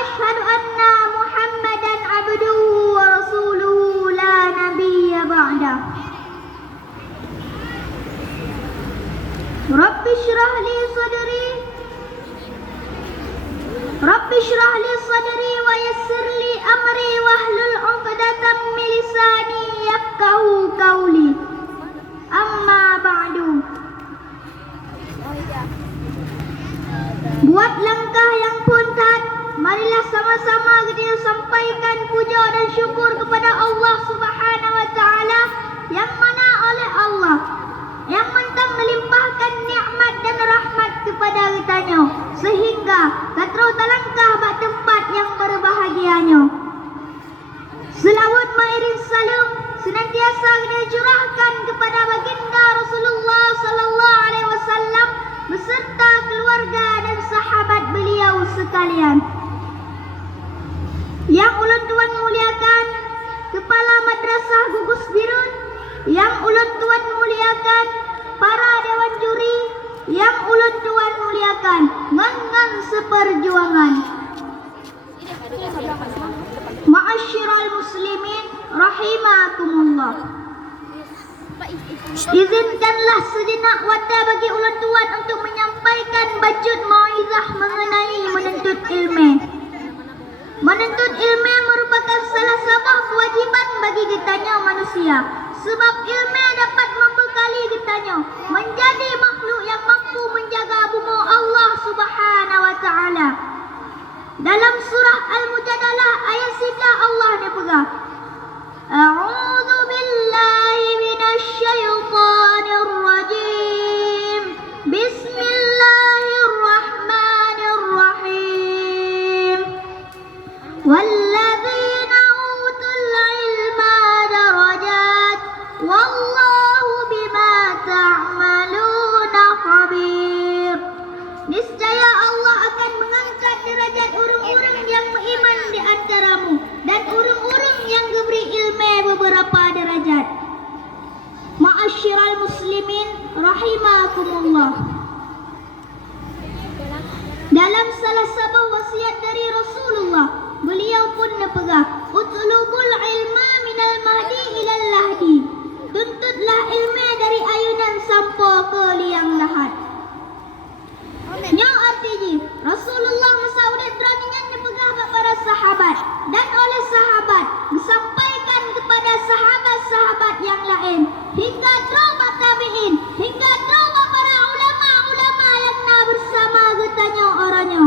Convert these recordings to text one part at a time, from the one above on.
أشهد أن محمدا عبده ورسوله لا نبي بعده رب اشرح لي صدري ويسر لي أمري واحلل عقدة من لساني يفقهوا قولي أما بعد. Buat langkah yang puntat, marilah sama-sama kita sampaikan puja dan syukur kepada Allah Subhanahu wa taala yang mana oleh Allah yang mentang melimpahkan nikmat dan rahmat kepada kitanya sehingga katrau talangkah bak tempat yang berbahagianya. Selawat mairing salam senantiasa kita curahkan kepada baginda Rasulullah sallallahu alaihi wasallam beserta keluarga dan sahabat beliau sekalian. Yang ulun tuan muliakan Kepala Madrasah Gugus Birun, yang ulun tuan muliakan para dewan juri, yang ulun tuan muliakan mengan seperjuangan. Ma'asyiral muslimin rahimakumullah. Izinkanlah sejenak wadah bagi ulun tuan untuk menyampaikan bajut mauizah mengenai menuntut ilmu. Menuntut ilmu merupakan salah sebuah kewajiban bagi kitanya manusia. Sebab ilmu dapat membekali kitanya menjadi makhluk yang mampu menjaga bumi Allah Subhanahu wa taala. Dalam surah Al-Mujadalah ayat 9 Allah berpegang, A'udzu billahi minasy syaithanir rajim. Bismillahirrahmanirrahim. Walladzina utul ilma darajat wallahu bima ta'maluna khabir. Niscaya Allah akan mengangkat derajat orang-orang yang beriman di antaramu dan orang-orang yang diberi ilmu beberapa derajat. Ma'asyiral muslimin rahimakumullah. Dalam salah sebuah wasiat dari Rasulullah, beliau pun berpegang, utlubul ilma minal mahdi ilal lahdi. Tuntutlah ilmu dari ayunan sampai ke liang lahat. Nya artinya Rasulullah masaudat beraninya dipegang para sahabat dan oleh sahabat disampaikan kepada sahabat-sahabat yang lain hingga terobak tabi'in, hingga terobak para ulama-ulama yang nak bersama getanya orangnya.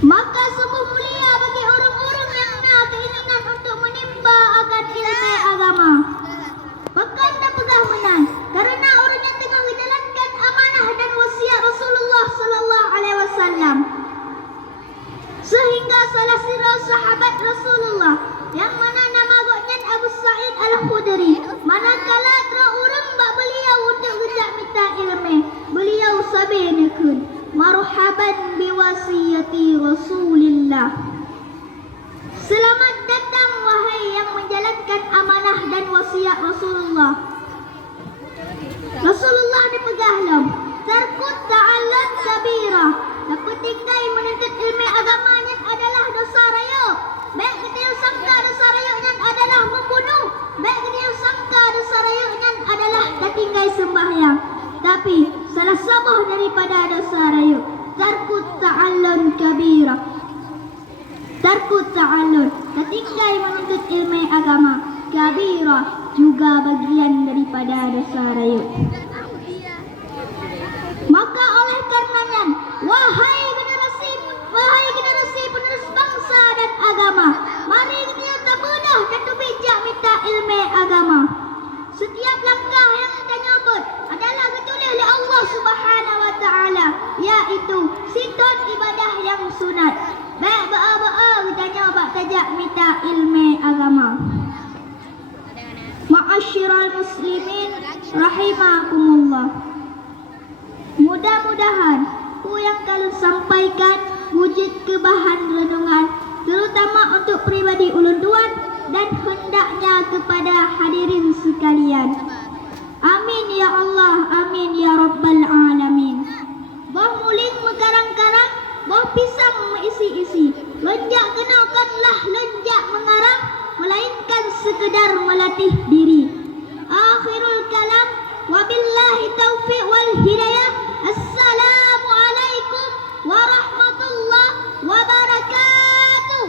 Maka sungguh mulia bagi orang-orang yang nak keinginan untuk menimba akan ilmu agama. Bahkan tak pegang menang karena orang yang tengah menjalankan amanah dan wasiat Rasulullah sallallahu alaihi wasallam. Sehingga salah seorang sahabat Rasulullah yang mana nama agaknya Abu Sa'id Al-Khudri, manakala terang orang bak beliau untuk gejak minta ilmu, beliau sabinakan, marhaban biwasiyati Rasulillah. Selamat datang wahai yang menjalankan amanah dan wasiat Rasulullah. Rasulullah dipegahlam, tarkut ta'allat kabira. Dapat tinggal menuntut ilmu agamanya adalah dosa raya. Baik kita yang sangka dosa rayanya adalah membunuh, baik kita yang sangka dosa rayanya adalah tertinggal sembahyang. Tapi salah sebuah daripada dosa raya, tarkut ta'allun kabira. Tarkut ta'allun, tertinggal menuntut ilmu agama kabira, juga bagian daripada dosa raya. Maka oleh karenanya, wahai generasi penerus bangsa dan agama, mari kita tak mudah dan bijak minta ilmu agama. Setiap langkah yang kita nyabut adalah ditulis oleh Allah Subhanahu wa taala, yaitu siton ibadah yang sunat. Baik ba'a kita nyabak tajak minta ilmu agama. Ma'asyiral muslimin rahimakumullah. Mudah-mudahan ku yang kalian sampaikan wujud ke bahan renungan, terutama untuk pribadi ulun tuan dan hendaknya kepada hadirin sekalian. Amin ya Allah, amin ya rabbal alamin. Bah muling mekarang-karang, bah sekedar melatih diri. Akhirul kalam, wabillahi taufiq wal hidayah. Assalamualaikum warahmatullahi wabarakatuh.